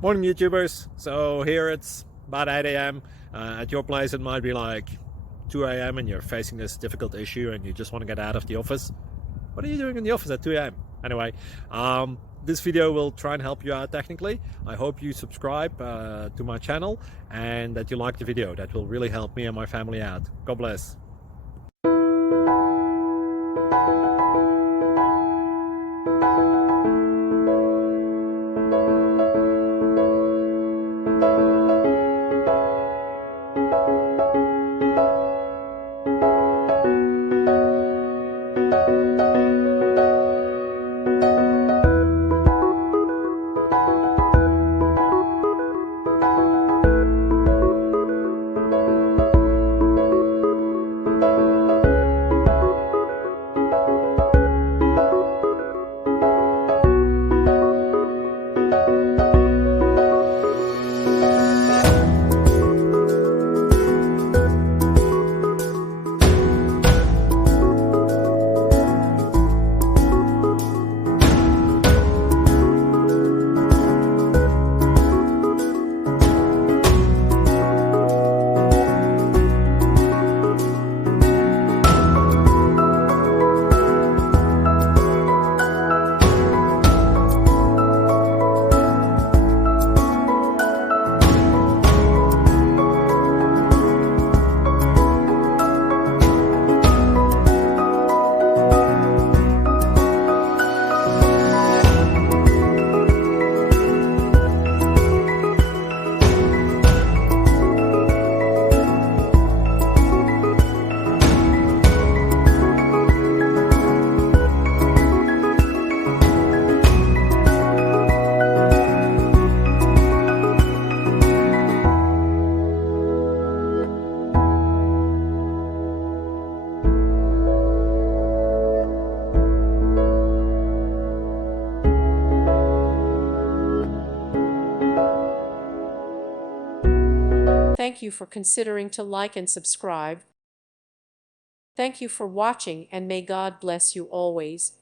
Morning YouTubers. So here it's about 8 a.m. At your place it might be like 2 a.m. and you're facing this difficult issue and you just want to get out of the office. What are you doing in the office at 2 a.m.? Anyway, this video will try and help you out technically. I hope you subscribe to my channel and that you like the video. That will really help me and my family out. God bless. Thank you for considering to like and subscribe. Thank you for watching, and may God bless you always.